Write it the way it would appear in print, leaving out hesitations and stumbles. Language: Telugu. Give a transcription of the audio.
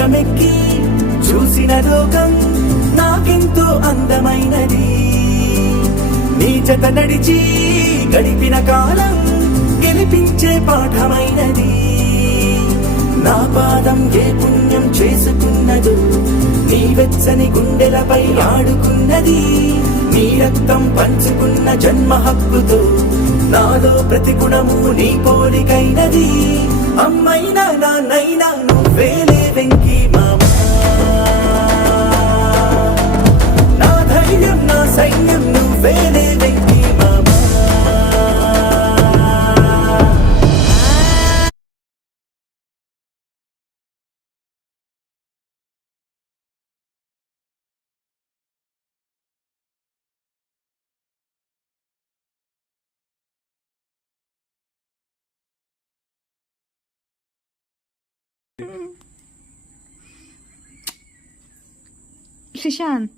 మంచమెక్కి చూసిన లోకం నాకెంతో అందమైనది. నీ జత నడిచి గడిపిన కాలం గెలిపించే పాఠమైనది. నా పాదం ఏ పుణ్యం చేసుకున్నదో నీ వెచ్చని గుండెలపై ఆడుకున్నది. నీ రక్తం పంచుకున్న జన్మ హక్కుతో నాలో ప్రతి గుణము నీ పోలికైనది. అమ్మైనా నాన్నైనా నువ్వేలే వెంకీ మామా, నా ధైర్యం నా సైన్యం నువ్వేలే వెంకీ మామా. శ్రీశాంత్,